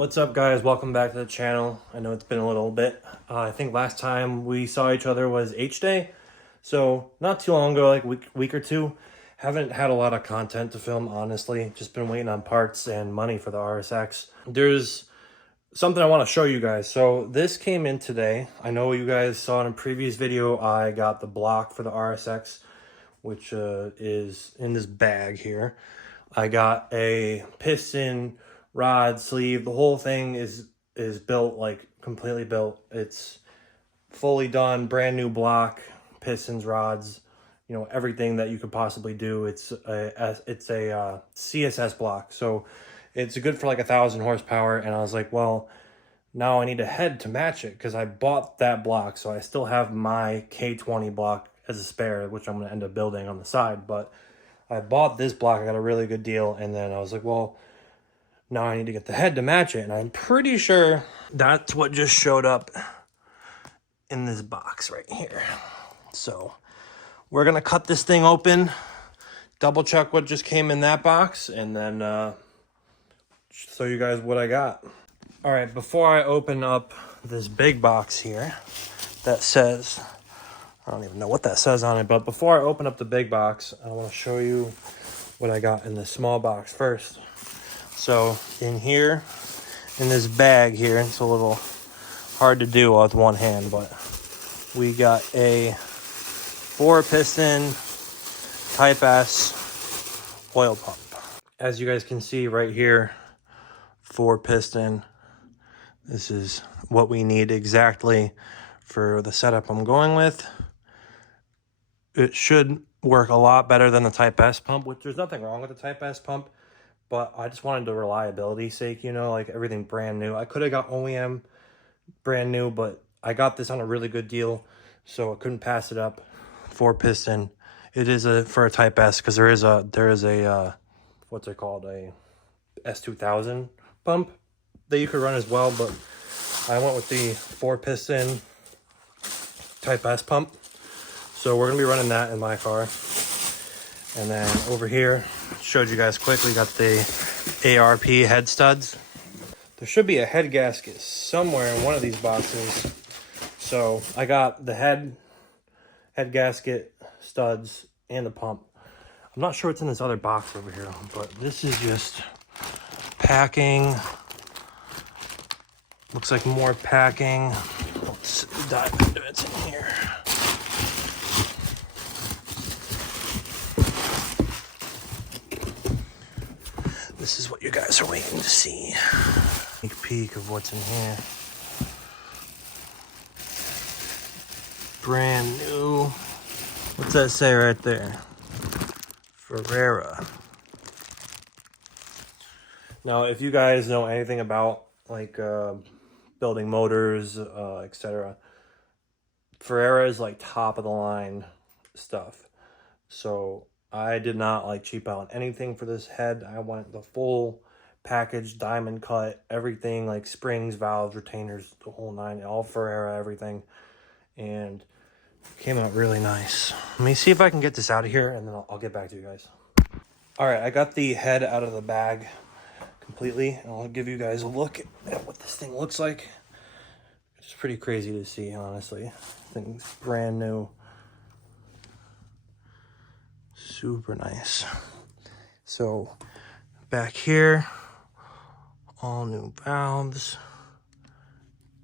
What's up, guys? Welcome back to the channel. I know it's been a little bit. I think last time we saw each other was H-Day. So not too long ago, like a week or two. Haven't had a lot of content to film, honestly. Just been waiting on parts and money for the RSX. There's something I want to show you guys. So this came in today. I know you guys saw in a previous video, I got the block for the RSX, which is in this bag here. I got a piston, rod, sleeve. The whole thing is built, like completely built. It's fully done, brand new block, pistons, rods, you know, everything that you could possibly do. It's a CSS block, so it's good for like 1,000 horsepower. And I was like, well, now I need a head to match it because I bought that block, so I still have my K20 block as a spare, which I'm going to end up building on the side. But I bought this block. I got a really good deal, and then I was like, well, now I need to get the head to match it. And I'm pretty sure that's what just showed up in this box right here. So we're going to cut this thing open, double check what just came in that box, and then show you guys what I got. All right, before I open up this big box here that says, I don't even know what that says on it, but before I open up the big box, I want to show you what I got in the small box first. So in here, in this bag here, it's a little hard to do with one hand, but we got a 4-piston Type S oil pump. As you guys can see right here, 4-piston. This is what we need exactly for the setup I'm going with. It should work a lot better than the Type S pump, which there's nothing wrong with the Type S pump. But I just wanted the reliability sake, you know, like everything brand new. I could have got OEM brand new, but I got this on a really good deal, so I couldn't pass it up. 4-piston. It is for a Type S because there is a what's it called, a S2000 pump that you could run as well. But I went with the 4-piston Type S pump, so we're gonna be running that in my car. And then over here, showed you guys quickly, got the ARP head studs. There should be a head gasket somewhere in one of these boxes. So I got the head gasket, studs, and the pump. I'm not sure what's in this other box over here, but this is just packing. Looks like more packing. Let's dive into it in here. This is what you guys are waiting to see. Sneak peek of what's in here. Brand new. What's that say right there? Ferrera. Now, if you guys know anything about like building motors, etc., Ferrera is like top of the line stuff. So I did not like cheap out on anything for this head. I went the full package, diamond cut, everything, like springs, valves, retainers, the whole nine, all Ferrera, everything. And came out really nice. Let me see if I can get this out of here, and then I'll get back to you guys. All right, I got the head out of the bag completely, and I'll give you guys a look at what this thing looks like. It's pretty crazy to see, honestly. Thing's brand new. Super nice. So back here, all new valves.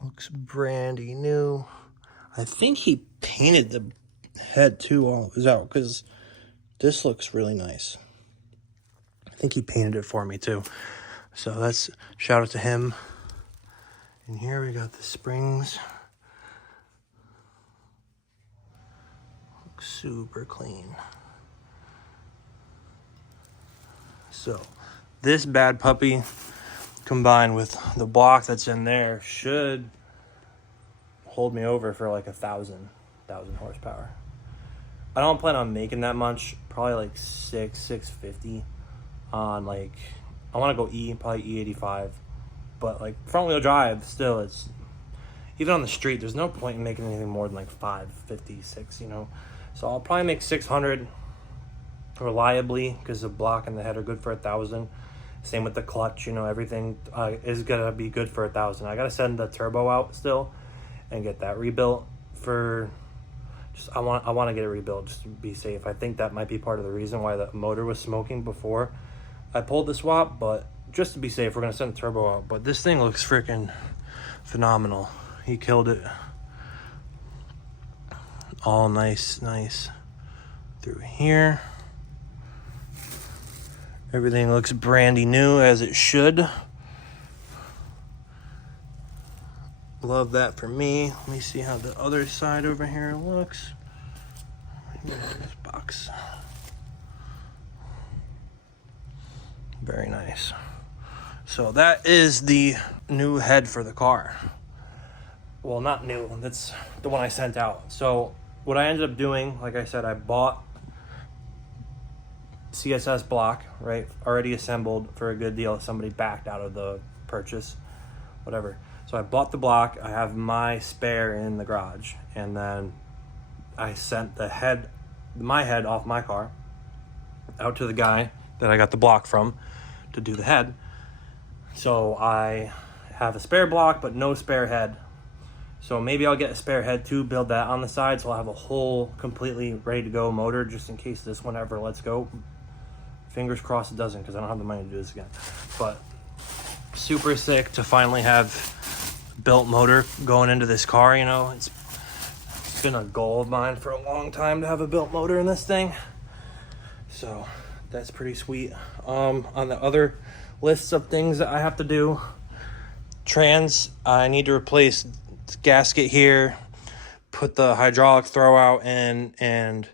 Looks brandy new. I think he painted the head too while it was out, because this looks really nice. I think he painted it for me too. So that's shout out to him. And here we got the springs. Looks super clean. So this bad puppy combined with the block that's in there should hold me over for like 1,000 horsepower. I don't plan on making that much, probably like 650 on, like, I want to go probably E85, but like front wheel drive still, it's even on the street, there's no point in making anything more than like 556, you know. So I'll probably make 600 reliably, because the block and the head are good for 1,000. Same with the clutch, you know, everything is gonna be good for 1,000. I gotta send the turbo out still and get that rebuilt for just, I want to get it rebuilt just to be safe. I think that might be part of the reason why the motor was smoking before I pulled the swap, but just to be safe, we're gonna send the turbo out. But this thing looks freaking phenomenal. He killed it. All nice through here. Everything looks brandy new, as it should. Love that for me. Let me see how the other side over here looks. This box. Very nice. So that is the new head for the car. Well, not new, that's the one I sent out. So what I ended up doing, like I said, I bought CSS block, right? Already assembled for a good deal. Somebody backed out of the purchase, whatever. So I bought the block. I have my spare in the garage, and then I sent the head, my head off my car out to the guy that I got the block from to do the head. So I have a spare block, but no spare head. So maybe I'll get a spare head too, build that on the side, so I'll have a whole completely ready to go motor just in case this one ever lets go. Fingers crossed it doesn't, because I don't have the money to do this again. But super sick to finally have built motor going into this car, you know. It's been a goal of mine for a long time to have a built motor in this thing. So that's pretty sweet. On the other lists of things that I have to do, trans, I need to replace the gasket here, put the hydraulic throwout in, and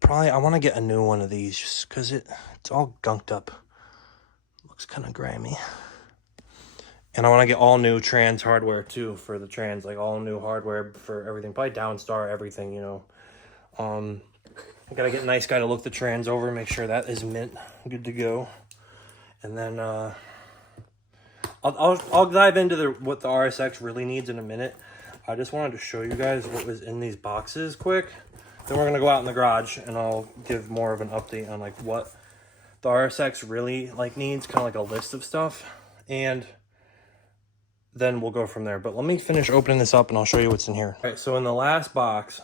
probably I want to get a new one of these just because it's all gunked up. Looks kind of grimy. And I want to get all new trans hardware too for the trans, like all new hardware for everything. Probably Downstar, everything, you know. I gotta get a nice guy to look the trans over, make sure that is mint, good to go. And then I'll dive into what the RSX really needs in a minute. I just wanted to show you guys what was in these boxes quick. Then we're gonna go out in the garage and I'll give more of an update on like what the RSX really like needs, kind of like a list of stuff, and then we'll go from there. But let me finish opening this up and I'll show you what's in here. All right, so in the last box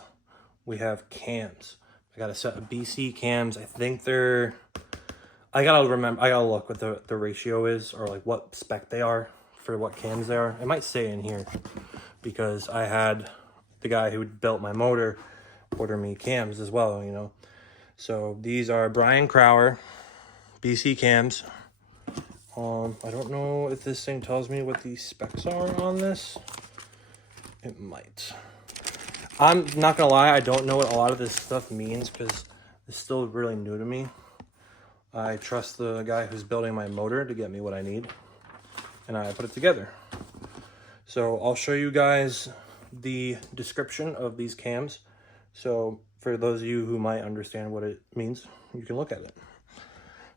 we have cams. I got a set of BC cams. I think they're, I gotta look what the ratio is, or like what spec they are for what cams they are. It might say in here because I had the guy who built my motor order me cams as well, you know. So these are Brian Crower BC cams. I don't know if this thing tells me what the specs are on this. It might. I'm not gonna lie, I don't know what a lot of this stuff means because it's still really new to me. I trust the guy who's building my motor to get me what I need, and I put it together. So I'll show you guys the description of these cams. So for those of you who might understand what it means, you can look at it.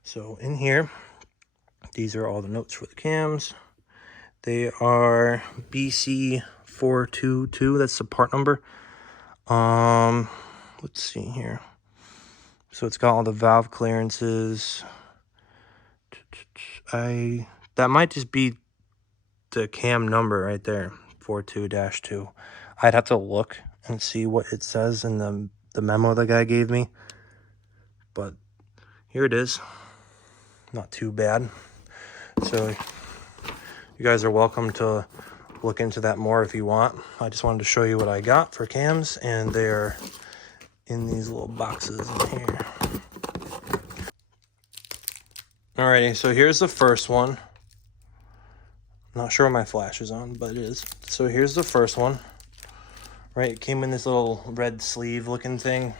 So in here, these are all the notes for the cams. They are BC422, that's the part number. Let's see here. So it's got all the valve clearances. That might just be the cam number right there, 42-2. I'd have to look and see what it says in the memo the guy gave me. But here it is. Not too bad. So you guys are welcome to look into that more if you want. I just wanted to show you what I got for cams, and they're in these little boxes in here. Alrighty, so here's the first one. Not sure what my flash is on, but it is. So here's the first one. Right, it came in this little red sleeve looking thing.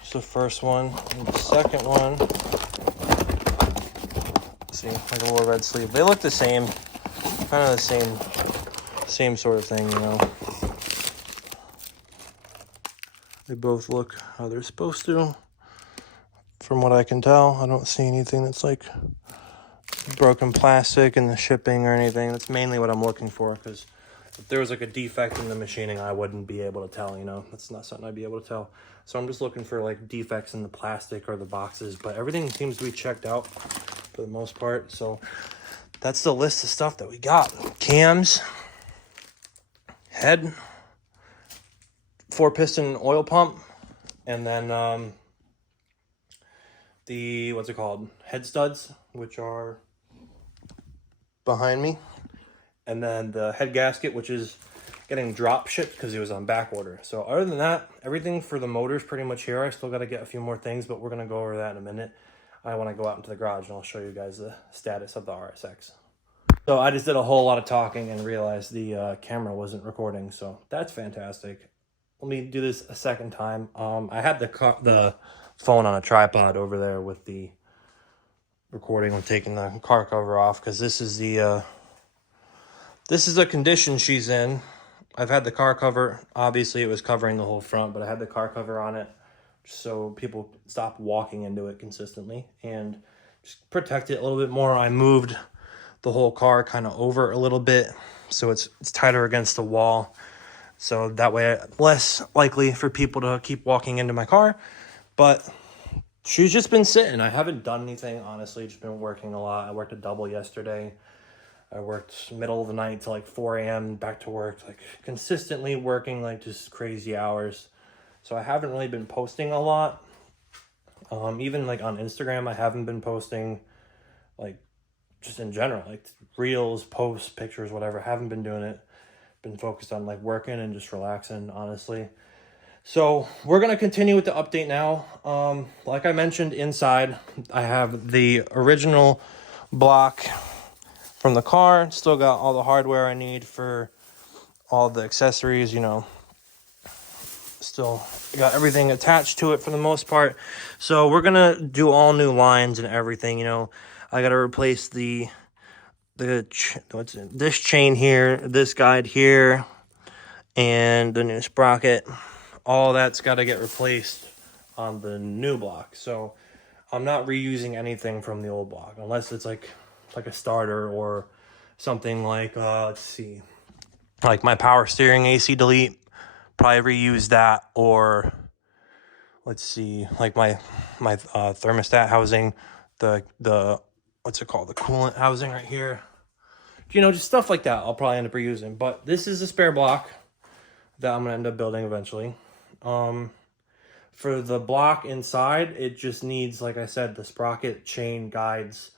It's the first one. And the second one, see, like a little red sleeve. They look the same, kind of the same sort of thing, you know. They both look how they're supposed to. From what I can tell, I don't see anything that's like broken plastic in the shipping or anything. That's mainly what I'm looking for, because if there was like a defect in the machining, I wouldn't be able to tell, you know. That's not something I'd be able to tell. So I'm just looking for like defects in the plastic or the boxes, but everything seems to be checked out. for the most part. So that's the list of stuff that we got. Cams, head, 4-piston oil pump, and then the, what's it called, head studs, which are behind me, and then the head gasket, which is getting drop shipped because it was on back order. So other than that, everything for the motor is pretty much here. I still got to get a few more things, but we're going to go over that in a minute. I want to go out into the garage and I'll show you guys the status of the RSX. So I just did a whole lot of talking and realized the camera wasn't recording, so that's fantastic. Let me do this a second time. I had the phone on a tripod over there with the recording when taking the car cover off, because this is the condition she's in. I've had the car cover, obviously it was covering the whole front, but I had the car cover on it so people stop walking into it consistently and just protect it a little bit more. I moved the whole car kind of over a little bit so it's tighter against the wall, so that way less likely for people to keep walking into my car. But she's just been sitting. I haven't done anything, honestly. Just been working a lot. I worked a double yesterday. I worked middle of the night till like 4 a.m. back to work, like consistently working like just crazy hours. So I haven't really been posting a lot. Even like on Instagram, I haven't been posting, like just in general, like reels, posts, pictures, whatever. I haven't been doing it. Been focused on like working and just relaxing, honestly. So we're going to continue with the update now. Like I mentioned, inside I have the original block from the car. Still got all the hardware I need for all the accessories, you know. Still got everything attached to it for the most part. So we're going to do all new lines and everything, you know. I got to replace this chain here, this guide here, and the new sprocket. All that's got to get replaced on the new block. So I'm not reusing anything from the old block unless it's like a starter or something like let's see, like my power steering AC delete, probably reuse that. Or let's see, like my thermostat housing, the what's it called, the coolant housing right here, you know, just stuff like that I'll probably end up reusing. But this is a spare block that I'm gonna end up building eventually. For the block inside, it just needs, like I said, the sprocket, chain, guides,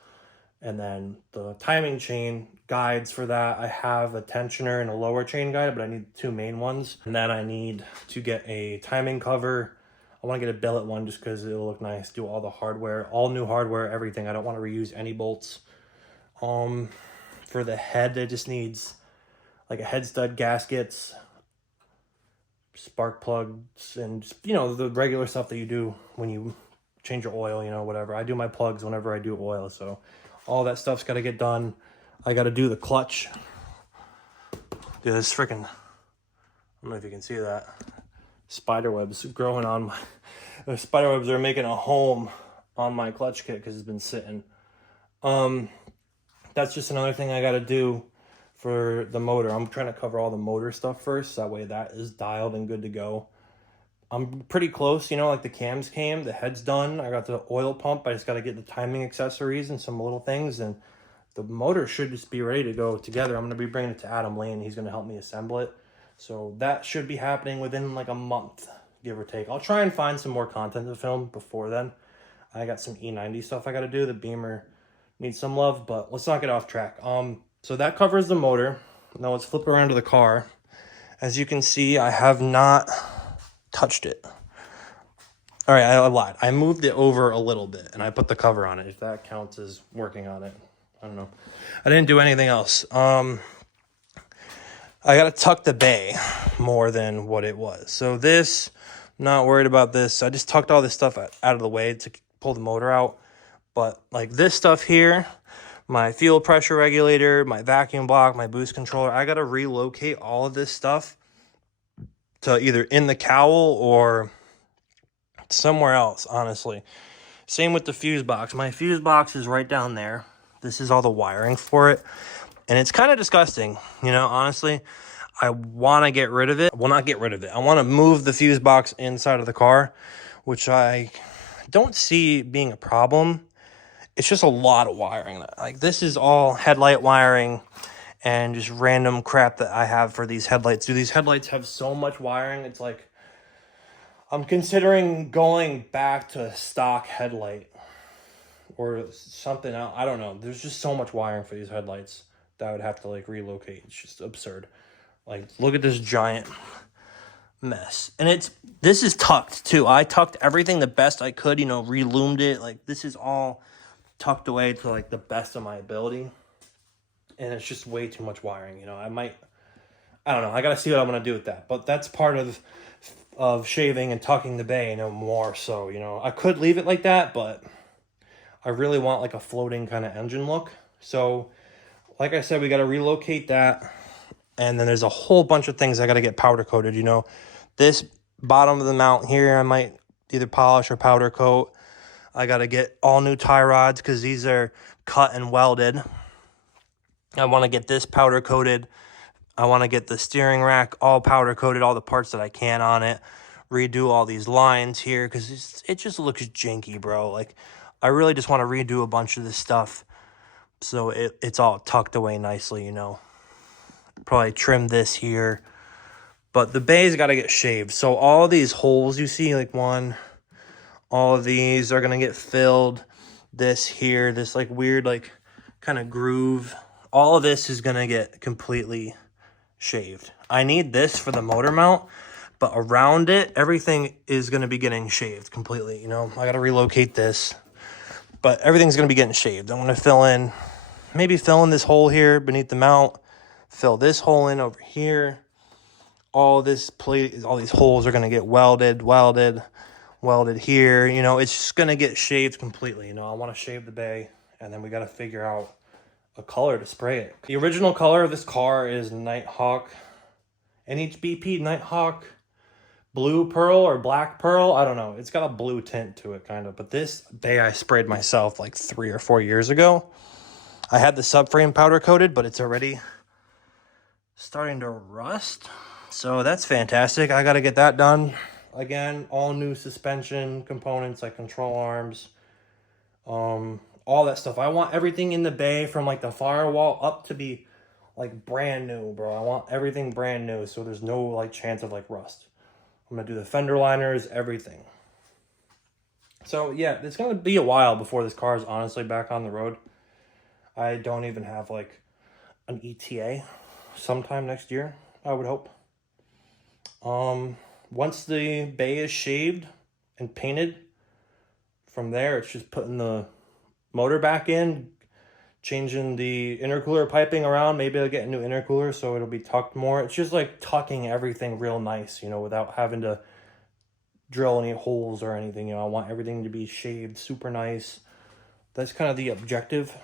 and then the timing chain guides. For that, I have a tensioner and a lower chain guide, but I need 2 main ones. And then I need to get a timing cover. I want to get a billet one just because it'll look nice. Do all the hardware, all new hardware, everything. I don't want to reuse any bolts. For the head, it just needs like a head stud, gaskets, spark plugs, and just, you know, the regular stuff that you do when you change your oil, you know, whatever. I do my plugs whenever I do oil, so all that stuff's got to get done. I got to do the clutch. Dude, this freaking, I don't know if you can see that. Spiderwebs growing on my, the spiderwebs are making a home on my clutch kit because it's been sitting. That's just another thing I got to do for the motor. I'm trying to cover all the motor stuff first, so that way that is dialed and good to go. I'm pretty close, you know, like the cams came, the head's done. I got the oil pump. I just got to get the timing accessories and some little things, and the motor should just be ready to go together. I'm going to be bringing it to Adam Lane. He's going to help me assemble it. So that should be happening within like a month, give or take. I'll try and find some more content to film before then. I got some E90 stuff I got to do. The Beamer needs some love, but let's not get off track. So that covers the motor. Now let's flip around to the car. As you can see, I have not touched it. All right, I lied. I moved it over a little bit and I put the cover on it, if that counts as working on it. I don't know. I didn't do anything else. I got to tuck the bay more than what it was. So this, not worried about this. I just tucked all this stuff out of the way to pull the motor out. But like this stuff here, my fuel pressure regulator, my vacuum block, my boost controller, I got to relocate all of this stuff to either in the cowl or somewhere else, honestly. Same with the fuse box. My fuse box is right down there. This is all the wiring for it. And it's kind of disgusting, you know, honestly. I want to get rid of it. Well, not get rid of it. I want to move the fuse box inside of the car, which I don't see being a problem. it's just a lot of wiring. Like, this is all headlight wiring and just random crap that I have for these headlights. Dude, these headlights have so much wiring. It's like, I'm considering going back to a stock headlight or something else. I don't know. There's just so much wiring for these headlights that I would have to like relocate. It's just absurd. Like, look at this giant mess. And this is tucked too. I tucked everything the best I could, you know, reloomed it. Like, this is all tucked away to like the best of my ability. And it's just way too much wiring, you know. I don't know. I got to see what I'm going to do with that. But that's part of shaving and tucking the bay, you know, more so, you know. I could leave it like that, but I really want like a floating kind of engine look. So, like I said, we got to relocate that. And then there's a whole bunch of things I got to get powder coated, you know. This bottom of the mount here, I might either polish or powder coat. I got to get all new tie rods because these are cut and welded. I want to get this powder coated. I want to get the steering rack all powder coated, all the parts that I can on it. Redo all these lines here because it just looks janky, bro. Like, I really just want to redo a bunch of this stuff so it's all tucked away nicely, you know. Probably trim this here. But the bay's got to get shaved. So all of these holes you see, like all of these are going to get filled. This here, this like weird like kind of groove. All of this is going to get completely shaved. I need this for the motor mount, but around it, everything is going to be getting shaved completely. You know, I got to relocate this, but everything's going to be getting shaved. I'm going to maybe fill in this hole here beneath the mount, fill this hole in over here. All these holes are going to get welded here. You know, it's just going to get shaved completely. You know, I want to shave the bay, and then we got to figure out a color to spray it. The original color of this car is Nighthawk, NHBP Nighthawk Blue Pearl or Black Pearl. I don't know. It's got a blue tint to it, kind of. But this bay I sprayed myself like 3 or 4 years ago. I had the subframe powder coated, but it's already starting to rust. So that's fantastic. I got to get that done. Again, all new suspension components like control arms, all that stuff. I want everything in the bay from like the firewall up to be like brand new, bro. I want everything brand new so there's no like chance of like rust. I'm going to do the fender liners, everything. So yeah, it's going to be a while before this car is honestly back on the road. I don't even have like an ETA sometime next year, I would hope. Once the bay is shaved and painted, from there it's just putting the motor back in, changing the intercooler piping around. Maybe I'll get a new intercooler so it'll be tucked more. It's just like tucking everything real nice, you know, without having to drill any holes or anything. You know, I want everything to be shaved super nice. That's kind of the objective.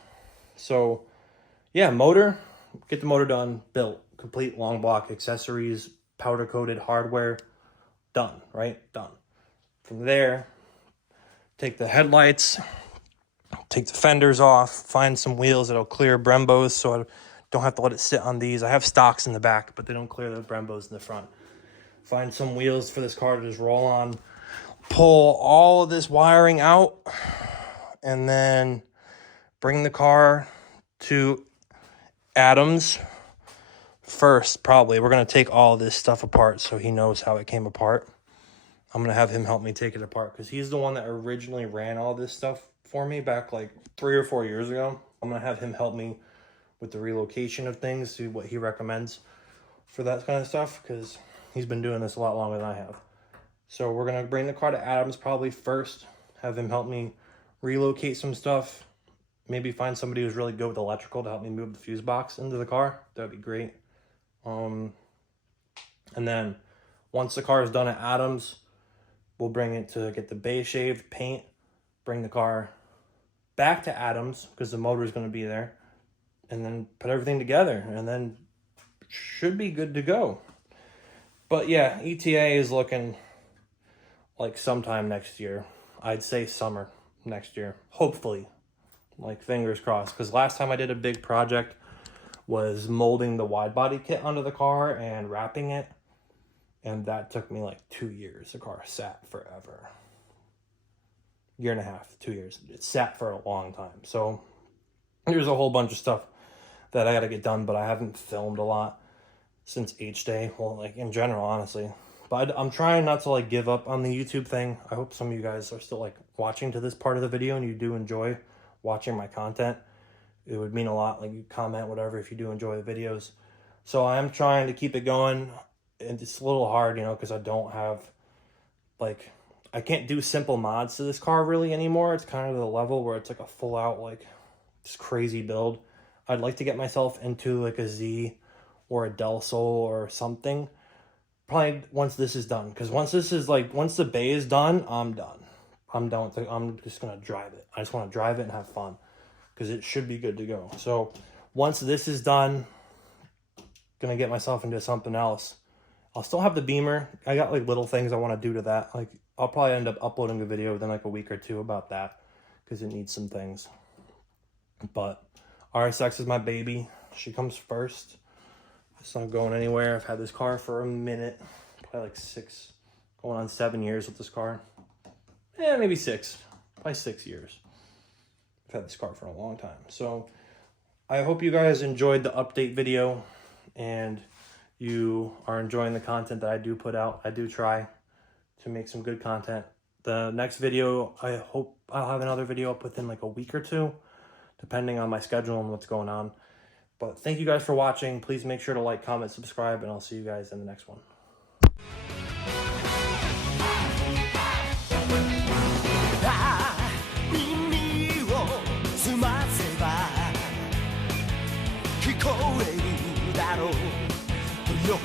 So yeah, get the motor done, built, complete long block accessories, powder coated hardware, done, right? Done. From there, take the headlights, take the fenders off, find some wheels that'll clear Brembos so I don't have to let it sit on these. I have stocks in the back, but they don't clear the Brembos in the front. Find some wheels for this car to just roll on, pull all of this wiring out, and then bring the car to Adams first. Probably we're going to take all of this stuff apart so he knows how it came apart. I'm going to have him help me take it apart because he's the one that originally ran all this stuff for me back like 3 or 4 years ago. I'm going to have him help me with the relocation of things, see what he recommends for that kind of stuff because he's been doing this a lot longer than I have. So we're going to bring the car to Adams probably first, have him help me relocate some stuff, maybe find somebody who's really good with electrical to help me move the fuse box into the car. That would be great. And then once the car is done at Adams, we'll bring it to get the bay shaved, paint, bring the car back to Adams because the motor is going to be there, and then put everything together, and then should be good to go. But yeah, ETA is looking like sometime next year. I'd say summer next year, hopefully. Like, fingers crossed, because last time I did a big project was molding the wide body kit onto the car and wrapping it, and that took me like 2 years. The car sat forever. year and a half, 2 years. It sat for a long time. So there's a whole bunch of stuff that I got to get done, but I haven't filmed a lot since H Day. Well, like in general, honestly. But I'm trying not to like give up on the YouTube thing. I hope some of you guys are still like watching to this part of the video and you do enjoy watching my content. It would mean a lot. Like you comment, whatever, if you do enjoy the videos. So I'm trying to keep it going. And it's a little hard, you know, because I don't have like, I can't do simple mods to this car really anymore. It's kind of the level where it's like a full out, like just crazy build. I'd like to get myself into like a Z or a Del Sol or something. Probably once this is done, because once this is like, once the bay is done, I'm done. I'm done with it. I'm just gonna drive it. I just want to drive it and have fun, because it should be good to go. So once this is done, gonna get myself into something else. I'll still have the Beamer. I got like little things I want to do to that. Like I'll probably end up uploading a video within like a week or two about that, because it needs some things. But Rsx is my baby. She comes first. It's not going anywhere. I've had this car for a minute, probably like 6, going on 7 years with this car. Yeah, maybe 6, probably 6 years. I've had this car for a long time. So I hope you guys enjoyed the update video and you are enjoying the content that I do put out. I do try to make some good content. The next video, I hope I'll have another video up within like a week or two, depending on my schedule and what's going on. But thank you guys for watching. Please make sure to like, comment, subscribe, and I'll see you guys in the next one. Yo,